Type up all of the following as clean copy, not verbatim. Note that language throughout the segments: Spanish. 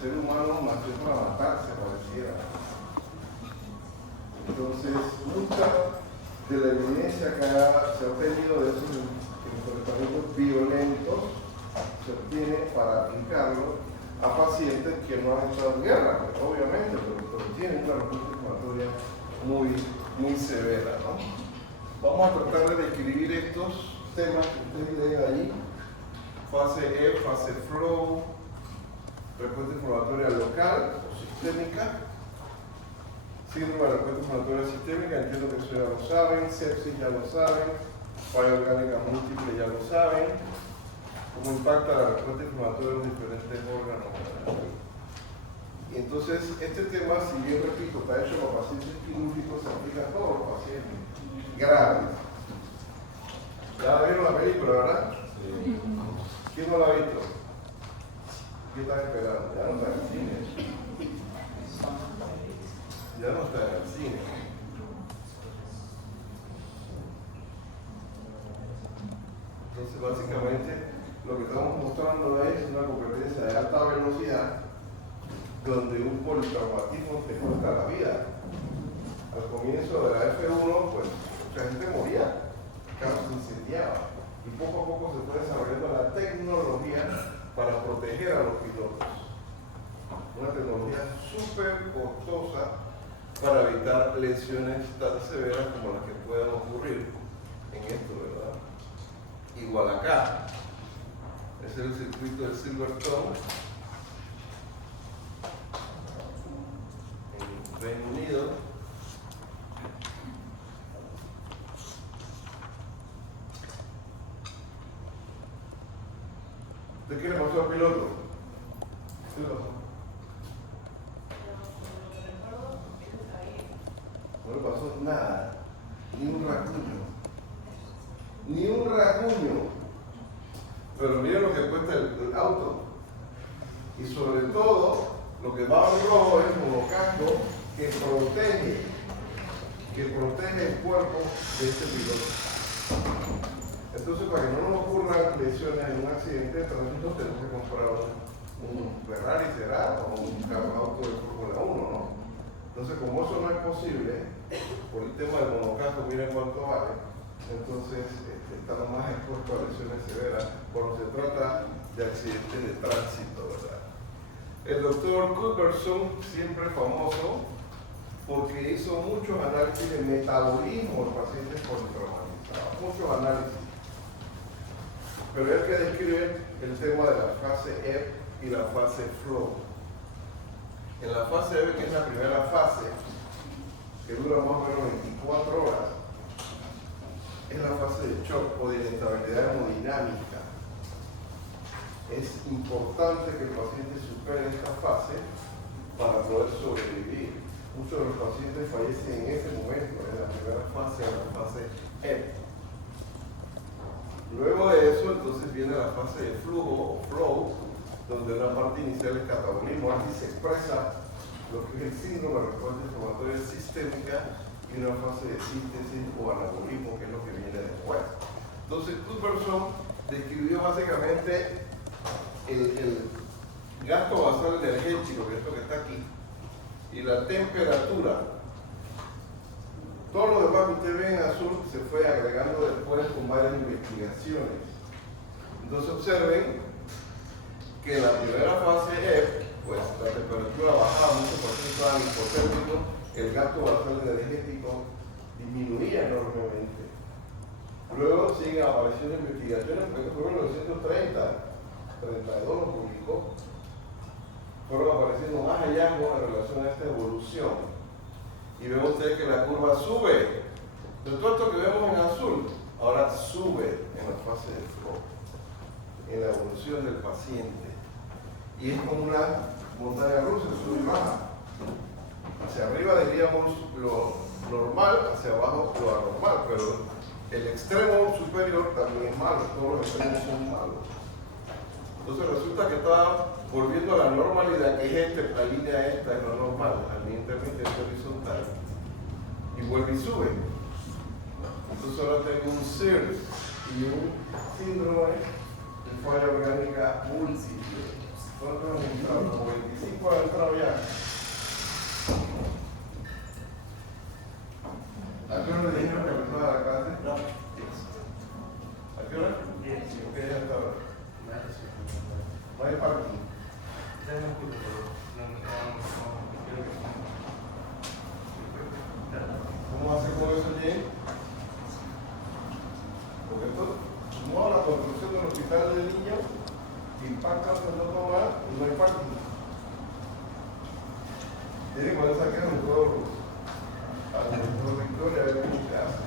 ser humano nació para matarse, pareciera. Entonces, mucha de la evidencia que se ha obtenido de esos comportamientos violentos se obtiene para aplicarlo a pacientes que no han estado en guerra, pues, obviamente, pero tienen una respuesta inflamatoria muy severa, ¿no? Vamos a tratar de describir estos temas que ustedes ven allí: fase E, fase flow, respuesta inflamatoria local o sistémica, síndrome de respuesta inflamatoria sistémica, entiendo que eso ya lo saben, sepsis ya lo saben, falla orgánica múltiple ya lo saben, cómo impacta la respuesta inflamatoria en diferentes órganos. Y entonces, este tema, si bien repito, está hecho para pacientes quirúrgicos, se aplica a todos los pacientes graves. ¿Ya vieron la película, verdad? Sí. ¿Quién no la ha visto? ¿Qué están esperando? Ya no está en el cine. Ya no está en el cine. Entonces, básicamente, lo que estamos mostrando ahí es una competencia de alta velocidad donde un politraumatismo te cuesta la vida. Al comienzo de la F1, pues mucha gente moría, el carro se incendiaba, y poco a poco se fue desarrollando la tecnología para proteger a los pilotos. Una tecnología súper costosa para evitar lesiones tan severas como las que puedan ocurrir en esto, ¿verdad? Igual acá, ese es el circuito del Silverstone en Reino Unido. ¿De qué le pasó al piloto? ¿Qué le pasó? No le pasó nada, ni un rasguño. Ni un rasguño. Pero miren lo que cuesta el auto. Y sobre todo, lo que va en rojo es un monocasco que protege el cuerpo de este piloto. Entonces, para que no nos ocurran lesiones en un accidente de tránsito, tenemos que comprar un Ferrari, será, o un auto de Fórmula 1, ¿no? Entonces, como eso no es posible, por el tema del monocasco, miren cuánto vale, entonces estamos más expuestos a lesiones severas cuando se trata de accidentes de tránsito, ¿verdad? El doctor Cuthbertson, siempre famoso, porque hizo muchos análisis de metabolismo de pacientes politraumatizados, muchos análisis. Pero es que describe el tema de la fase E y la fase flow. En la fase E, que es la primera fase, que dura más o menos 24 horas, es la fase de shock o de inestabilidad hemodinámica. Es importante que el paciente supere esta fase para poder sobrevivir. Muchos de los pacientes fallecen en ese momento, en la primera fase, en la fase E. Luego de eso, entonces viene la fase de flujo o flow, donde una parte inicial es catabolismo. Aquí se expresa lo que es el síndrome de respuesta inflamatoria sistémica y una fase de síntesis o anabolismo, que es lo que viene después. Entonces, Cuthbertson describió básicamente el gasto basal energético, que es lo que está aquí, y la temperatura. Todo lo demás que usted ve en azul se fue agregando después con varias investigaciones. Entonces observen que en la primera fase E, pues la temperatura bajaba mucho, por ejemplo, al hipotérmico, el gasto basal energético disminuía enormemente. Luego siguen apareciendo investigaciones, por ejemplo, en 1930, 32 lo publicó, fueron apareciendo más hallazgos en relación a esta evolución. Y vemos ustedes que la curva sube. De todo esto que vemos en azul, ahora sube en la fase de flow, en la evolución del paciente. Y es como una montaña rusa, sube y baja. Hacia arriba diríamos lo normal, hacia abajo lo anormal, pero el extremo superior también es malo, todos los extremos son malos. Entonces resulta que está volviendo a la normalidad, que es la línea esta es lo normal, la línea intermitente horizontal, y vuelve y sube. Entonces ahora tengo un SIRS y un síndrome de falla orgánica múltiple. ¿Cuánto hemos encontrado? Como 25. parking. ¿Cómo hace con eso, Jay? Porque esto, no, la construcción del hospital del niño impacta en no tomar y no hay parking. Tiene que poder sacar un todo a la Victoria a ver qué hace.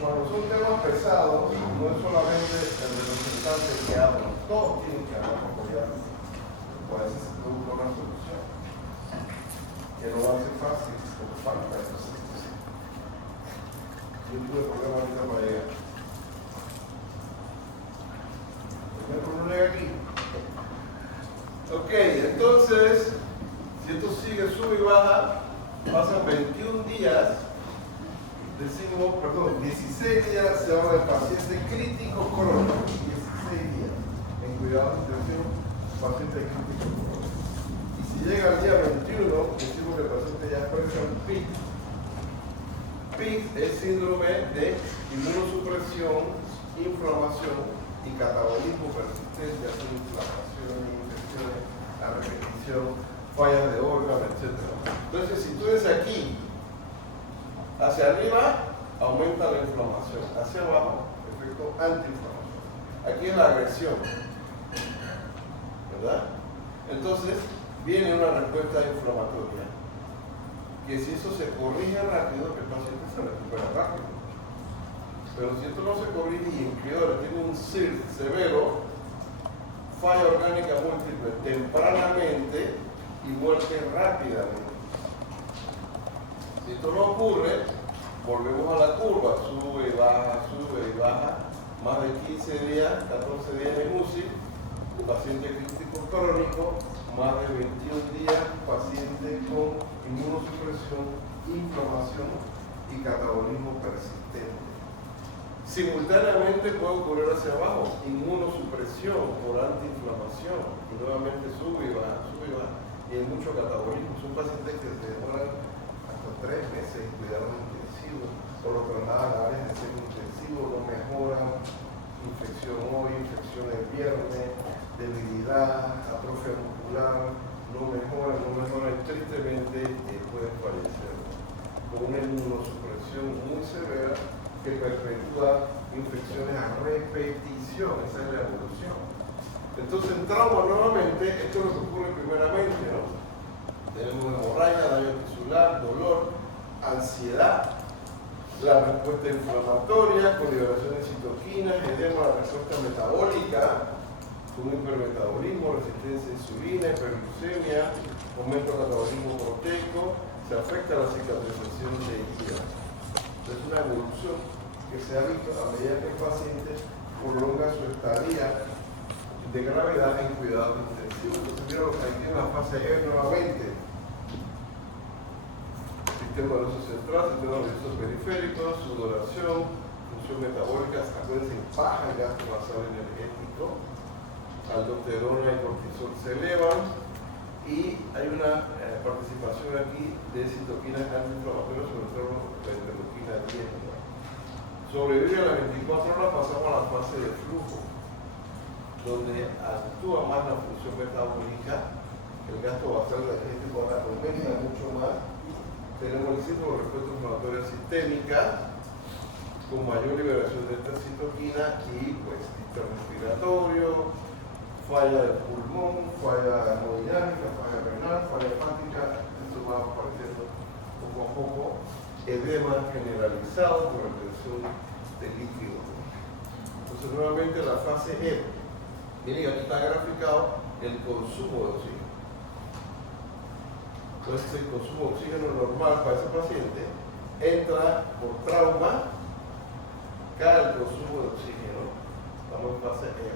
Cuando son temas pesados, no es solamente el representante que habla, todos tienen que hablar para apoyar. Pues a veces se puede buscar una solución. Que no va a ser fácil, porque falta eso. Yo tuve problemas ahorita para llegar. ¿El metro no llega aquí? Ok, entonces, si esto sigue, sube y baja, pasan 21 días. Decimos, perdón, 16 días se habla del paciente crítico crónico. 16 días en cuidados de intensivo, paciente crítico crónico. Y si llega al día 21, decimos que el paciente ya expresa un PIC. PIC es síndrome de inmunosupresión, inflamación y catabolismo persistente, así inflamación, infecciones, a repetición, fallas de órganos, etc. Entonces, si tú ves aquí, hacia arriba aumenta la inflamación, hacia abajo efecto antiinflamatorio. Aquí es la agresión, ¿verdad? Entonces viene una respuesta inflamatoria, que si eso se corrige rápido, el paciente se recupera rápido. Pero si esto no se corrige y empeora, tiene un CIR severo, falla orgánica múltiple tempranamente y muerte rápidamente. Si esto no ocurre, volvemos a la curva, sube y baja, más de 15 días, 14 días en UCI, paciente crítico crónico, más de 21 días, paciente con inmunosupresión, inflamación y catabolismo persistente. Simultáneamente puede ocurrir hacia abajo, inmunosupresión por antiinflamación, y nuevamente sube y baja, y hay mucho catabolismo. Son pacientes que se demoran 3 meses en cuidados intensivos, por lo trasladan a áreas de centro intensivo, no mejoran, infección hoy, infección el viernes, debilidad, atrofia muscular, no mejoran, y tristemente pueden fallecer con una inmunosupresión muy severa que perpetúa infecciones a repetición. Esa es la evolución. Entonces, en trauma nuevamente, esto es lo que ocurre primeramente, ¿no? Tenemos hemorragia, daño tisular, dolor, ansiedad, la respuesta inflamatoria con liberación de citoquinas, edema, la respuesta metabólica, con hipermetabolismo, resistencia a insulina, hiperglucemia, aumento del catabolismo proteico, se afecta la cicatrización de herida. Es una evolución que se ha visto a medida que el paciente prolonga su estadía de gravedad en cuidados intensivos. Entonces, vieron aquí en la fase E nuevamente. Sistema nervioso central, sistema nervioso periférico, sudoración, función metabólica, acuérdense, baja el gasto basal energético, aldosterona y cortisol se elevan, y hay una participación aquí de citoquinas antiinflamatorias, sobre todo la interleuquina 10. Sobrevivir a las 24 horas, pasamos a la fase de flujo, donde actúa más la función metabólica, el gasto basal energético aumenta mucho más. Tenemos el síndrome de respuesta inflamatoria sistémica, con mayor liberación de esta citoquina y pues sistema respiratorio, falla del pulmón, falla hemodinámica, falla renal, falla hepática. Esto va apareciendo poco a poco. Edema generalizado con retención de líquido. Entonces nuevamente la fase E. Miren, aquí está graficado el consumo de oxígeno. Entonces el consumo de oxígeno normal para ese paciente entra por trauma, cae el consumo de oxígeno, estamos en fase E.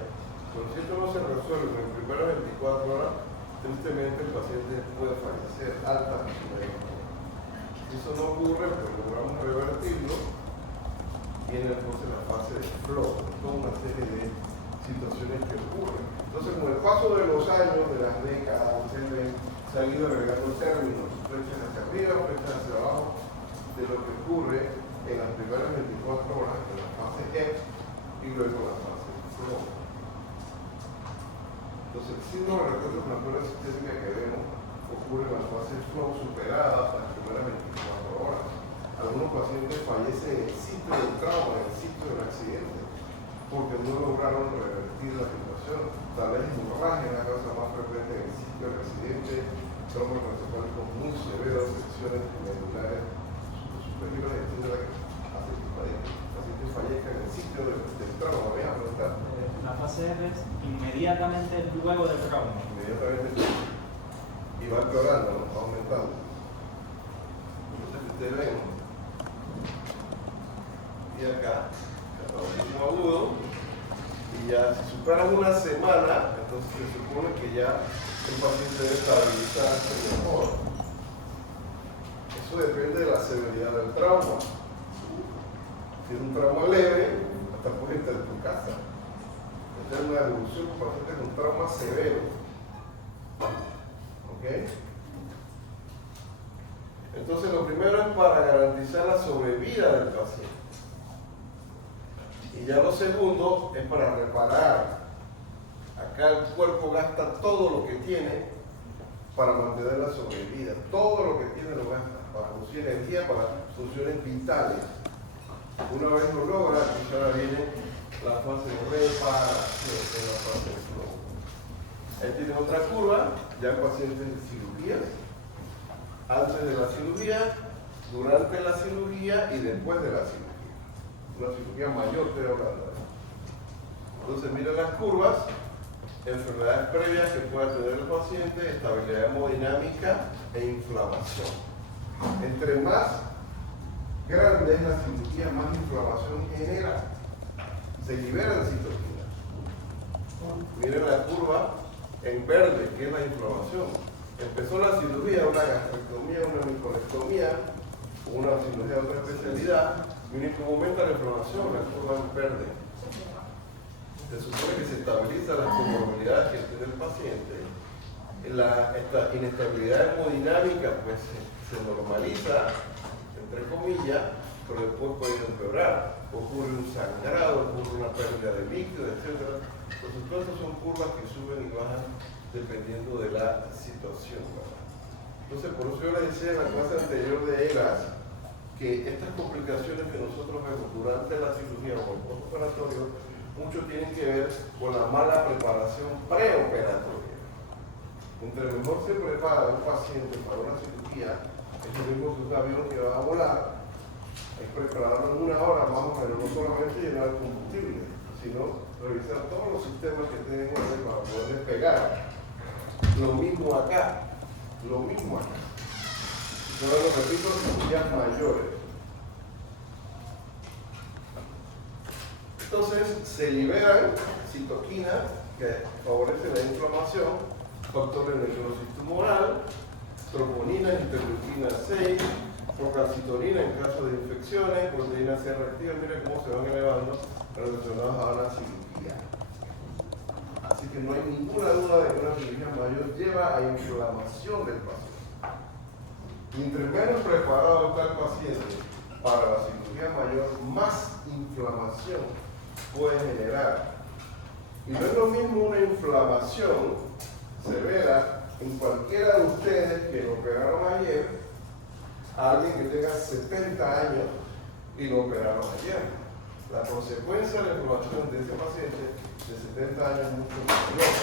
Pero si esto no se resuelve en las primeras 24 horas, tristemente el paciente puede fallecer alta posiblemente. Si eso no ocurre, pues logramos revertirlo, viene entonces la fase de flow, toda una serie de situaciones que ocurren. Entonces, con el paso de los años, de las décadas, ustedes se han ido agregando términos, flechas hacia arriba, flechas hacia abajo, de lo que ocurre en las primeras 24 horas de la fase E y luego la fase F. flow. Entonces, el síndrome de retraso inflamatorio sistémica que vemos ocurre en la fase flow superada hasta las primeras 24 horas. Algunos pacientes fallecen en el sitio del trauma, en el sitio del accidente, porque no lograron revertir la situación. Tal vez hemorragia es la causa más frecuente en el sitio del accidente, traumas encefálicos muy severos, secciones medulares superiores, etcétera, que hace que el paciente fallezca en el sitio del trauma. ¿Me vas a preguntar? La fase R es inmediatamente luego del trauma. Inmediatamente. Y va empeorando, ¿no? Va aumentando. Entonces, ustedes ven. Y acá, catabolismo agudo. Y ya, si superan una semana, entonces se supone que ya el paciente debe estabilizarse mejor. Eso depende de la severidad del trauma. Si es un trauma leve, hasta puedes estar en tu casa. Esta es una evolución para pacientes con trauma severo. ¿Ok? Entonces, lo primero es para garantizar la sobrevida del paciente. Y ya lo segundo es para reparar. Acá el cuerpo gasta todo lo que tiene para mantener la sobrevida. Todo lo que tiene lo gasta para producir energía, para funciones vitales. Una vez lo logra, pues ahora viene la fase de reparación, que es la fase de flow. Ahí tiene otra curva, ya en pacientes de cirugía. Antes de la cirugía, durante la cirugía y después de la cirugía. Una cirugía mayor, estoy hablando. Entonces, miren las curvas, enfermedades previas que pueda tener el paciente, estabilidad hemodinámica e inflamación. Entre más grande es la cirugía, más inflamación genera. Se liberan citoquinas. Miren la curva en verde, que es la inflamación. Empezó la cirugía, una gastrectomía, una microlectomía, una cirugía de otra especialidad. Miren cómo aumenta la inflamación, la curva en verde. Se supone que se estabiliza las comorbilidades que tiene el paciente. Esta inestabilidad hemodinámica pues se normaliza, entre comillas, pero después puede empeorar. Ocurre un sangrado, ocurre una pérdida de líquido, etc. Entonces, todas estas son curvas que suben y bajan dependiendo de la situación, ¿verdad? Entonces, por eso yo les decía en la clase anterior de ELAS que estas complicaciones que nosotros vemos durante la cirugía o el postoperatorio, mucho tienen que ver con la mala preparación preoperatoria. Entre mejor se prepara un paciente para una cirugía, es lo mismo que un avión que va a volar, es prepararlo en una hora más o menos, no solamente llenar el combustible, sino revisar todos los sistemas que tienen que hacer para poder despegar. Lo mismo acá, lo mismo acá. Yo lo repito, cirugías mayores. Entonces se liberan citoquinas que favorecen la inflamación, factores de necrosis tumoral, troponina, interleuquina 6, procalcitonina en caso de infecciones, proteína C reactiva, miren cómo se van elevando relacionados a la cirugía. Así que no hay ninguna duda de que una cirugía mayor lleva a inflamación del paciente. Mientras menos preparado está el paciente para la cirugía mayor, más inflamación puede generar. Y no es lo mismo una inflamación severa en cualquiera de ustedes que lo operaron ayer, a alguien que tenga 70 años y lo operaron ayer. La consecuencia de la inflamación de ese paciente de 70 años es mucho mayor,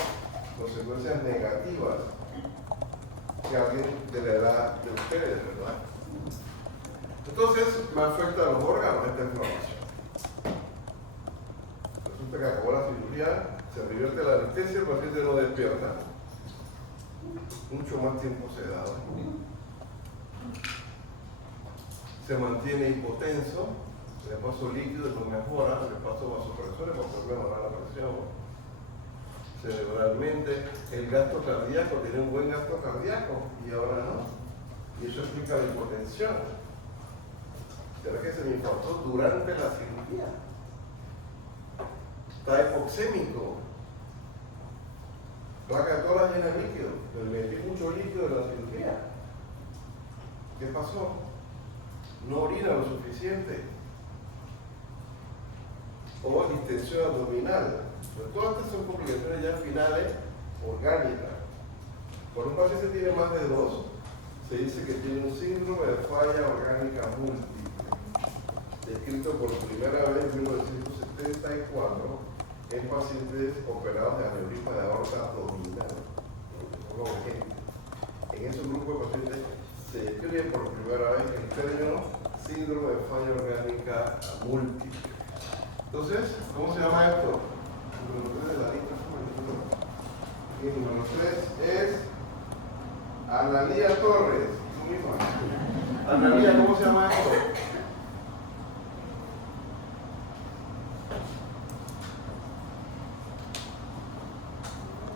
consecuencias negativas que alguien de la edad de ustedes, ¿verdad? Entonces, me afecta a los órganos esta inflamación. Resulta que acabó la cirugía, se revierte la anestesia, el paciente no despierta. Mucho más tiempo sedado. Se mantiene hipotenso, le paso líquido no mejora, le paso vasopresores para poder mejorar la presión. Cerebralmente, el gasto cardíaco, tiene un buen gasto cardíaco y ahora no. Y eso explica la hipotensión. ¿Será que se me infartó durante la cirugía? Está hipoxémico. Placa toda llena de líquido. Le metí mucho líquido en la cirugía. ¿Qué pasó? No orina lo suficiente. O distensión abdominal. Pero todas estas son complicaciones ya finales orgánicas. Cuando un paciente tiene más de dos, se dice que tiene un síndrome de falla orgánica múltiple, descrito por primera vez en 1974 en pacientes operados de aneurisma de aorta abdominal, que son urgentes. En ese grupo de pacientes se describe por primera vez el término síndrome de falla orgánica múltiple. Entonces, ¿cómo se llama esto? Y el número 3 es Analía Torres, tú misma. Analía, ¿cómo se llama esto?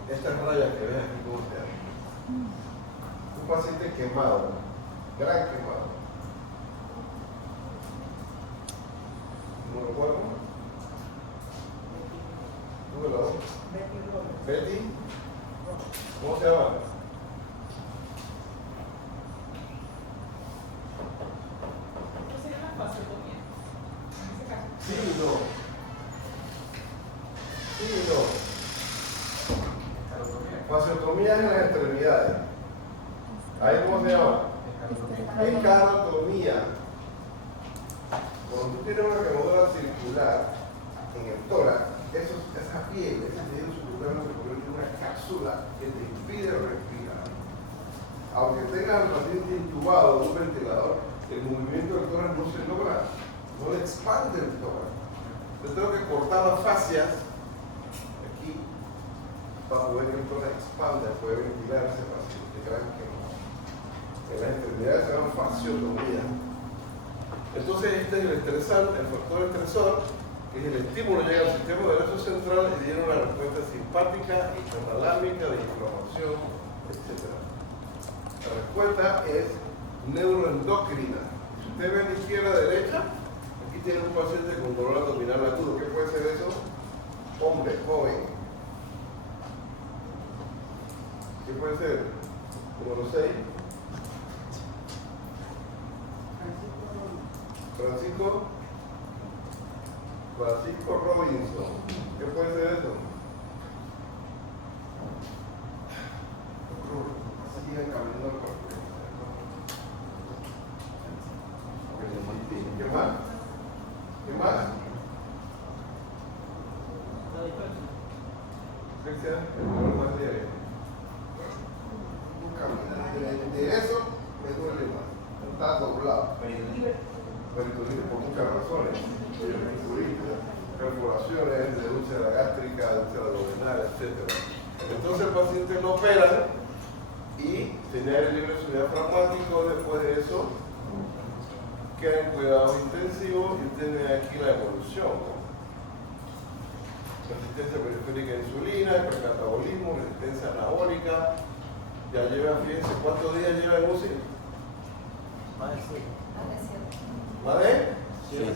Estas rayas que ves aquí, ¿cómo se llama? Un paciente quemado, gran quemado. Número 4. Número 2. Betty. ¿Cómo se llama? Sí y no. Sí y no. Fasciotomía en las extremidades. ¿Ahí cómo se llama? Escarotomía. Cuando tú tienes una quemadura circular en el tórax, esa piel, ese tejido subcutáneo se convierte en una cápsula que te impide respirar. Aunque tengas al paciente intubado de un ventilador, el movimiento del tórax no se logra, no le expande el tórax. Yo tengo que cortar las fascias aquí para poder que el tórax expanda, poder ventilar ese paciente gran quemado. En las extremidades se llama fasciotomía. Entonces este es el estresante, el factor estresor, que es el estímulo, llega al sistema nervioso central y tiene una respuesta simpática, hipotalámica, de inflamación, etc. La respuesta es neuroendocrina. Si usted ve a la izquierda a derecha, aquí tiene un paciente con dolor abdominal agudo. ¿Qué puede ser eso? Hombre, joven. ¿Qué puede ser? Número 6. Francisco Robinson. ¿Qué puede ser eso? Sigan caminando por aquí. ¿Qué más? ¿Qué más? Dislexia, el dolor más diario. De eso me duele más. Está doblado. Peritonitis por muchas razones. Perforaciones de úlcera gástrica, de úlcera abdominal, etc. Entonces el paciente lo opera y tenía el libre su diafragmático. Después de eso queda en cuidados intensivos y tiene aquí la evolución. Resistencia periférica a insulina, hipercatabolismo, resistencia anabólica. Ya lleva, fíjense, ¿cuántos días lleva el UCI? Más de 7. ¿Más de? 16.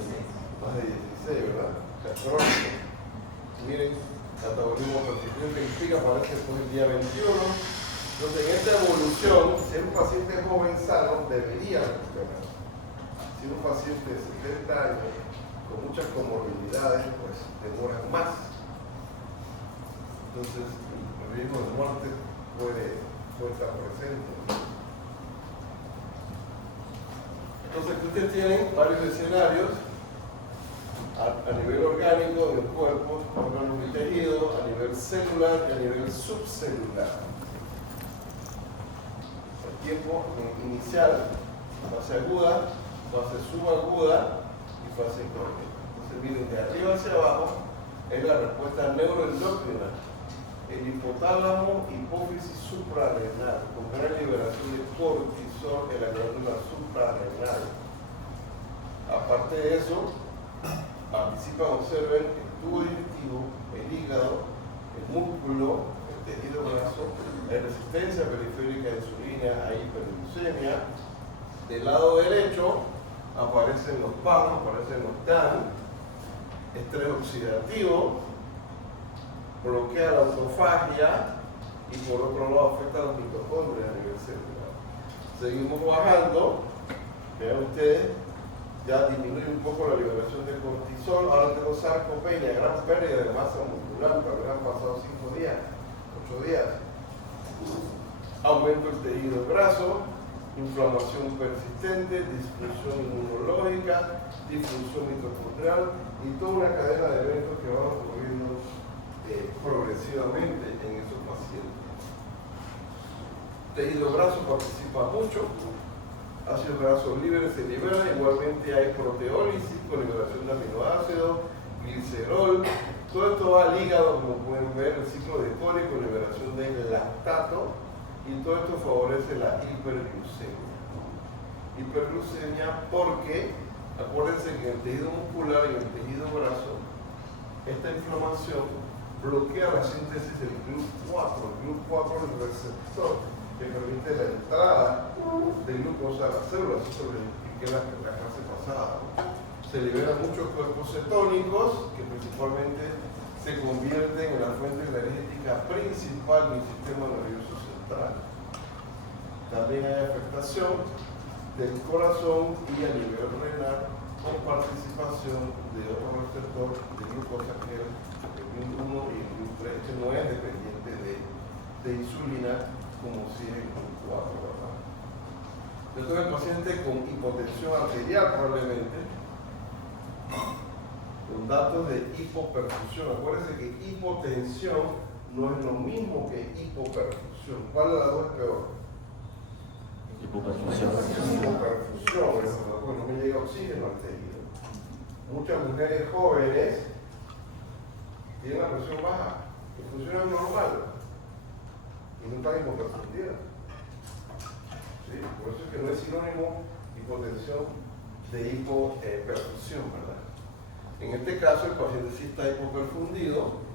Más de 16, ¿verdad? O sea, crónico. Miren, catabolismo persistente implica aparece después del día 21. Entonces, en esta evolución, si es un paciente joven sano, debería recuperar. Si es un paciente de 70 años, con muchas comorbilidades, pues demoran más. Entonces, el riesgo de muerte puede estar presente. Entonces, ustedes tienen varios escenarios a nivel orgánico del cuerpo, órganos y tejidos, a nivel celular y a nivel subcelular. El tiempo inicial, fase aguda, fase subaguda y fase crónica. Entonces, miren, de arriba hacia abajo es la respuesta neuroendocrina. El hipotálamo, hipófisis suprarrenal, con gran liberación de cortisol en la glándula suprarrenal. Aparte de eso, participan, observen el tubo digestivo, el hígado, el músculo, el tejido graso, hay resistencia periférica a insulina, hay hiperglucemia. Del lado derecho aparecen los PAM, aparecen los TAN, estrés oxidativo, bloquea la autofagia y por otro lado afecta a los mitocondrias a nivel celular. Seguimos bajando, vean ustedes, ya disminuye un poco la liberación de cortisol. Ahora tengo sarcopenia, gran pérdida de masa muscular, pero me han pasado 5 días, 8 días. Aumento del tejido graso, inflamación persistente, disfunción inmunológica, disfunción mitocondrial y toda una cadena de eventos que van ocurriendo progresivamente en esos pacientes. Tejido graso participa mucho, ácidos grasos libres se liberan, igualmente hay proteólisis con liberación de aminoácidos, glicerol, todo esto va al hígado, como pueden ver, el ciclo de Cori con liberación de lactato, y todo esto favorece la hiperglucemia. Hiperglucemia porque, acuérdense que en el tejido muscular y en el tejido graso, esta inflamación bloquea la síntesis del GLUT4. El GLUT4 es el receptor que permite la entrada de glucosa a las células, eso lo expliqué la clase pasada. Se liberan muchos cuerpos cetónicos que principalmente se convierten en la fuente energética principal del sistema nervioso central. También hay afectación del corazón y a nivel renal con participación de otro receptor de glucosa que es el GLUT1 y el GLUT3. Este no es dependiente de insulina como si es el GLUT4, ¿verdad? Yo tengo el paciente con hipotensión arterial probablemente, con datos de hipoperfusión. Acuérdense que hipotensión no es lo mismo que hipoperfusión. ¿Cuál de las dos es peor? Hipoperfusión. Hipoperfusión, porque no me llega oxígeno al tejido. Muchas mujeres jóvenes tienen la presión baja, y funciona normal, y no están hipoperfundidas. ¿Sí? Por eso es que no es sinónimo hipotensión de hipoperfusión, ¿verdad? En este caso, el paciente sí está hipoperfundido,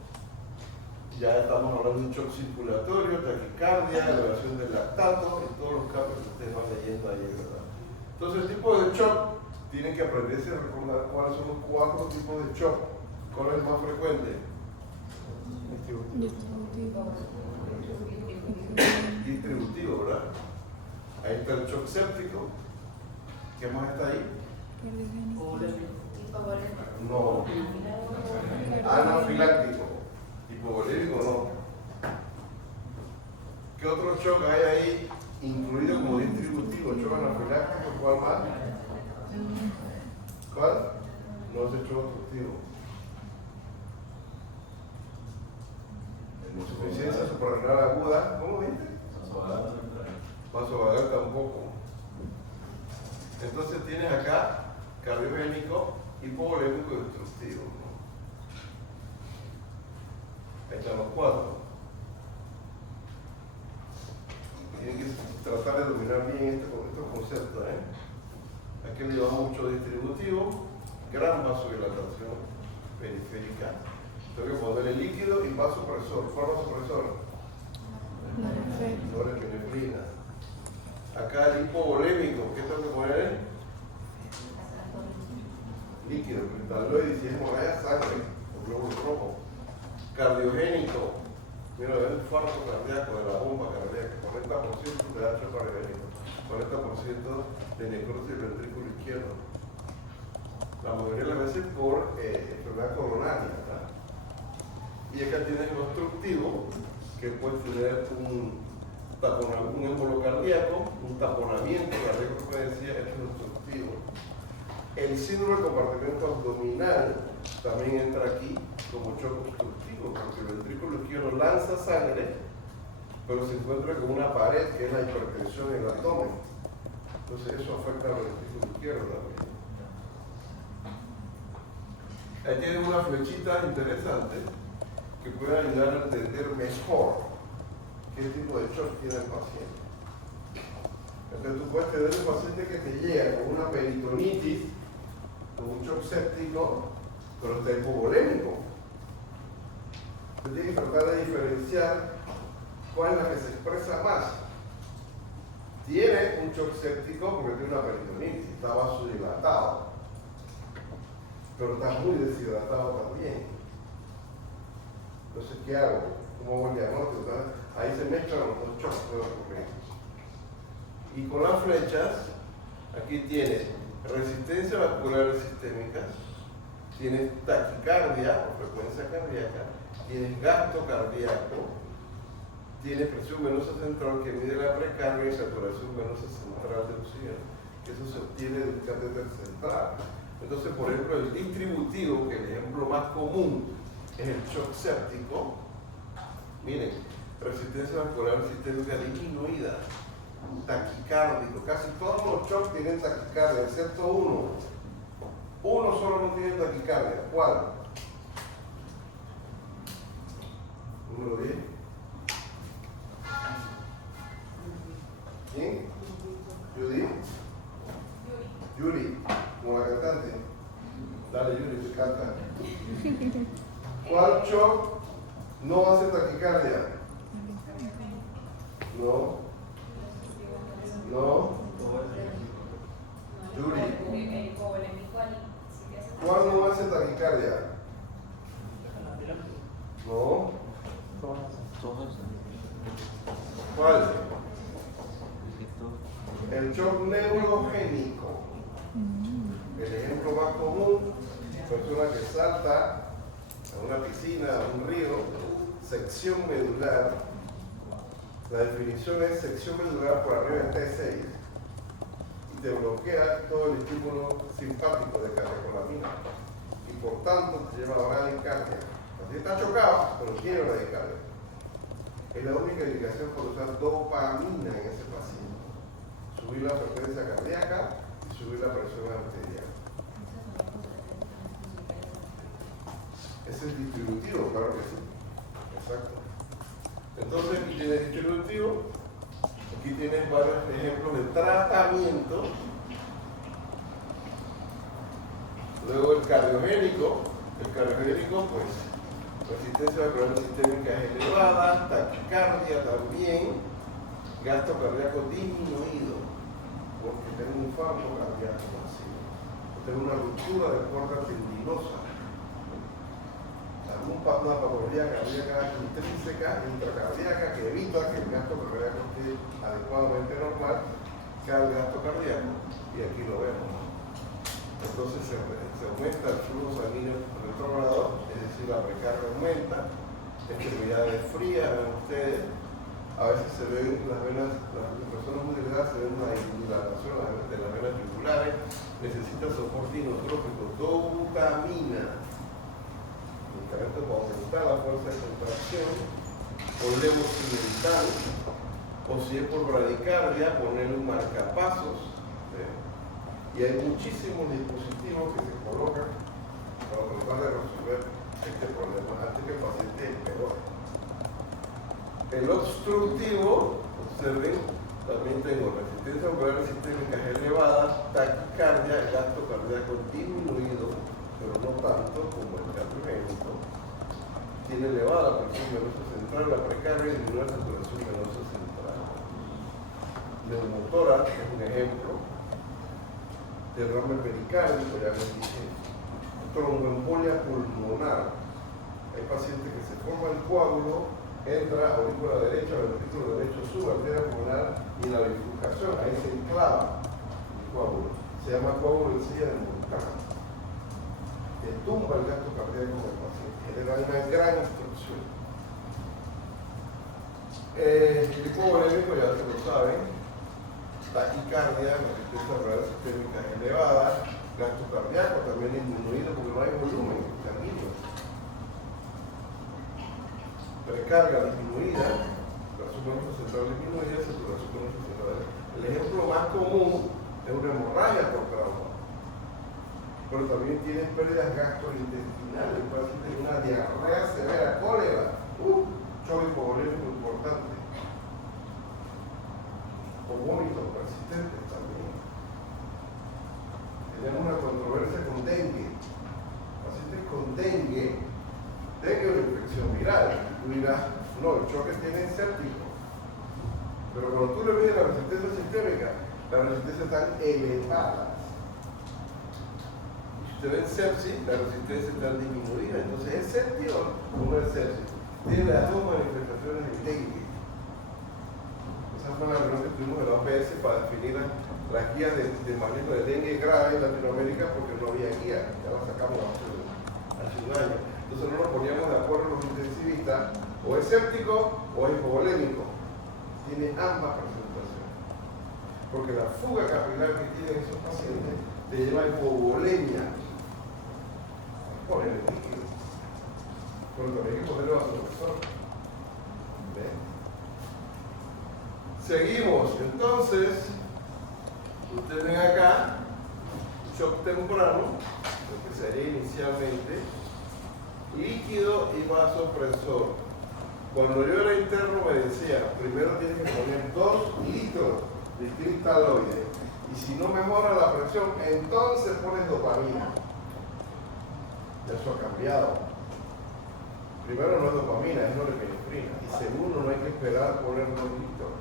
ya estamos hablando de un shock circulatorio, taquicardia, elevación del lactato y todos los cambios que ustedes van leyendo ahí, ¿verdad? Entonces, el tipo de shock, tienen que aprenderse a recordar cuáles son los 4 tipos de shock. ¿Cuál es el más frecuente? Distributivo, ¿verdad? Ahí está el shock séptico. ¿Qué más está ahí? No. Anafiláctico. Hipovolémico no. ¿Qué otro shock hay ahí incluido como distributivo? ¿Shock anafiláctico? ¿Cuál más? ¿Cuál? No es el shock obstructivo. Insuficiencia suprarrenal aguda. ¿Cómo viste? Vasovagal tampoco. Entonces tienes acá cardiogénico, hipovolémico y obstructivo. Ahí están los 4. Tienen que tratar de dominar bien estos conceptos. Aquí le llevamos mucho distributivo, gran vasodilatación periférica. Tengo que ponerle líquido y vasopresor. ¿Cuál vasopresor? Norepinefrina. Acá el hipovolémico, ¿qué tengo que poner? Líquido, cristalloide, si es hemorragia, sangre, o glóbulo rojo. Cardiogénico, mira, el infarto cardíaco de la bomba cardíaca, 40% de daño cardiogénico, 40% de necrosis del ventrículo izquierdo. La mayoría de las veces por enfermedad coronaria, ¿verdad? Y acá tienes el obstructivo, que puede tener un émbolo cardíaco, un taponamiento cardíaco, como decía, esto es obstructivo. El síndrome del compartimento abdominal también entra aquí como shock obstructivo, porque el ventrículo izquierdo lanza sangre, pero se encuentra con una pared que es la hipertensión en el abdomen. Entonces eso afecta al ventrículo izquierdo también. Ahí tienen una flechita interesante que puede ayudar a entender mejor qué tipo de shock tiene el paciente. Entonces tú puedes tener un paciente que te llega con una peritonitis, con un shock séptico, pero está hipovolémico. Usted tiene que tratar de diferenciar cuál es la que se expresa más. Tiene un shock séptico porque tiene una peritonitis, está vasodilatado, pero está muy deshidratado también. Entonces, ¿qué hago? ¿Cómo hago el diagnóstico? Ahí se mezclan los dos shocks que pueden ocurrir. Y con las flechas, aquí tienes resistencia vascular sistémica, tienes taquicardia o frecuencia cardíaca, tienes gasto cardíaco, tienes presión venosa central que mide la precarga y saturación venosa central del oxígeno. Eso se obtiene del catéter central. Entonces, por ejemplo, el distributivo, que el ejemplo más común es el shock séptico, miren, resistencia vascular sistémica disminuida, taquicárdico, casi todos los shocks tienen taquicardia, excepto uno. Uno solo no tiene taquicardia. ¿Cuál? Número 10. ¿Quién? Judy. Yuri, como la cantante. Dale, Yuri, te canta. ¿Cuál shock no hace taquicardia? No. No. Yuri. ¿Cuál no hace taquicardia? No. ¿Cuál? El shock neurogénico. El ejemplo más común, persona que salta a una piscina, a un río, sección medular. La definición es sección medular por arriba de T6 y te bloquea todo el estímulo simpático de catecolamina y por tanto te lleva a la bradicardia. Así está chocado, pero tiene bradicardia. Es la única indicación por usar dopamina en ese paciente. Subir la frecuencia cardíaca y subir la presión arterial. Ese es distributivo, claro que sí. Exacto. Entonces aquí tienes distributivo, aquí tienes varios ejemplos de tratamiento. Luego el cardiogénico pues resistencia vascular sistémica es elevada, taquicardia también, gasto cardíaco disminuido, porque tengo un infarto cardíaco masivo, tengo una ruptura de cuerda tendinosa, una patología cardíaca intrínseca, intracardíaca, que evita que el gasto cardíaco esté adecuadamente normal, cae el gasto cardíaco, y aquí lo vemos. Entonces se aumenta el flujo sanguíneo retrógrado, es decir, la precarga aumenta, extremidades frías, ven ustedes, a veces se ven las venas, las personas muy delgadas se ven una dilatación de las venas yugulares, necesita soporte inotrópico, dopamina, medicamento para aumentar la fuerza de contracción, o levosimental, o si es por bradicardia, ponerle un marcapasos. Y hay muchísimos dispositivos que se colocan para tratar de resolver este problema antes que el paciente empeore. El obstructivo, observen, también tengo resistencia vascular sistémica elevada, taquicardia, gasto cardíaco disminuido, pero no tanto como el cardiogénico. Tiene elevada la presión venosa central, la precarga y disminuye la saturación venosa central. Neumotórax es un ejemplo. Derrame pericárdico, ya les dije. Tromboembolia pulmonar. Hay pacientes que se forma el coágulo, entra aurícula derecha, ventrículo derecho, sube arteria pulmonar y la bifurcación, ahí se enclava el coágulo. Se llama coágulo en silla de Montana. Que tumba el gasto cardíaco del paciente, genera una gran obstrucción. El hipovolémico ya se lo saben. Taquicardia, resistencia vascular sistémica elevada, gasto cardíaco también disminuido porque no hay volumen sanguíneo. Precarga disminuida, presión venosa central disminuida, saturación venosa central. El ejemplo más común es una hemorragia por trauma, pero también tienes pérdidas gastrointestinales, puede ser una diarrea severa, cólera, choque hipovolémico importante. O vómitos persistentes también. Tenemos una controversia con dengue. Pacientes con dengue es una infección viral. Tú dirás, no, el choque tiene séptico. Pero cuando tú le mides la resistencia sistémica, las resistencias están elevadas. Y si usted ve sepsis, la resistencia está disminuida. Entonces, ¿es sepsis o no es sepsis? Tiene las dos manifestaciones de dengue. Esa fue la reunión que tuvimos en la OPS para definir la las guías de manejo de dengue grave en Latinoamérica porque no había guía, ya las sacamos hace un año. Entonces no nos poníamos de acuerdo los intensivistas, o es séptico o es hipovolémico. Tiene ambas presentaciones. Porque la fuga capilar que tienen esos pacientes te lleva a hipovolemia. Ponerle líquido. Pero también hay que ponerle vasopresor. ¿Ven? Seguimos. Entonces, ustedes ven acá, shock temprano, lo que sería inicialmente, líquido y vasopresor. Cuando yo era interno me decía, primero tienes que poner 2 litros de cristaloide y si no mejora la presión, entonces pones dopamina. Eso ha cambiado. Primero no es dopamina, es norepinefrina. Y segundo, no hay que esperar poner 2 litros.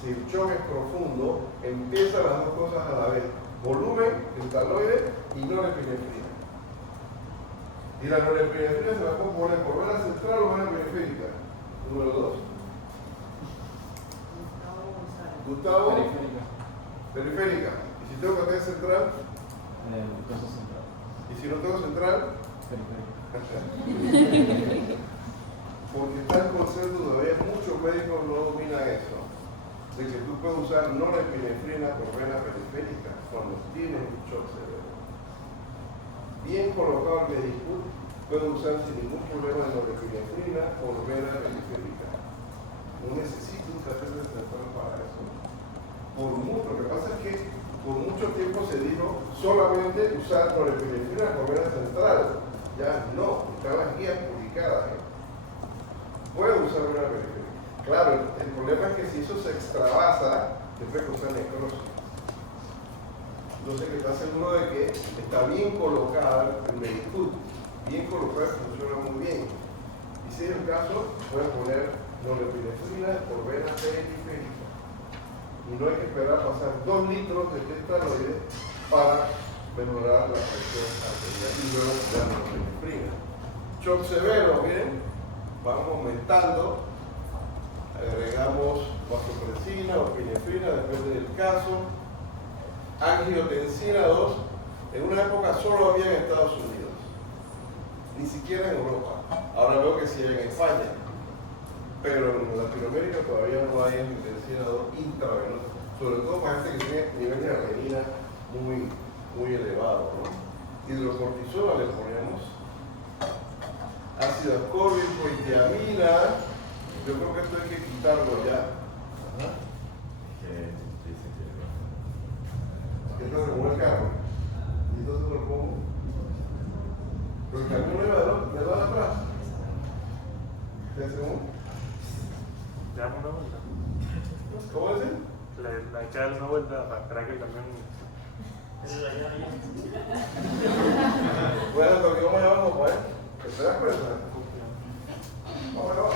Si el shock es profundo, empiezan las dos cosas a la vez. Volumen, cristaloide y norepinefrina. Y la norepinefrina se la puedo poner por vena central o vena periférica. Número 2. Gustavo. Periférica. Periférica. Y si tengo que tener central. Cosa central. Y si no tengo central. Periférica. Porque está el concepto, todavía muchos médicos no dominan eso. De que tú puedes usar norepinefrina por vena periférica cuando tienes un shock severo. Bien colocado el médico, puede usar sin ningún problema de norepinefrina por vena periférica. No necesito un tratamiento central para eso. Lo que pasa es que por mucho tiempo se dijo solamente usar norepinefrina por vena central. Ya no, están las guías publicadas. Puede usar vena periférica. Claro, el problema es que si eso se extravasa, te puede causar necrosis. Entonces que está seguro de que está bien colocada el Medicud, bien colocada, funciona muy bien. Y si es el caso, pueden poner norepinefrina por vena periférica. Y no hay que esperar pasar 2 litros de cristaloide para mejorar la presión arterial y luego la norepinefrina. Shock severo, miren, vamos aumentando, agregamos vasopresina o epinefrina, depende del caso. Angiotensina 2, en una época solo había en Estados Unidos, ni siquiera en Europa. Ahora veo que sí hay en España, pero en Latinoamérica todavía no hay angiotensina 2 intravenosa, sobre todo para gente que tiene nivel de renina muy elevado, ¿no? Hidrocortisona le ponemos, ácido ascórbico y tiamina. Yo creo que esto hay que quitarlo ya. Ajá. Esto se mueve el carro. Y entonces lo pongo. Pero el camión me va atrás. ¿Qué hacemos? Le damos una vuelta. ¿Cómo es? Hay que darle una vuelta para esperar que el camión. Bueno, lo que vamos a llevar, ¿te das cuenta? Vamos a llevar.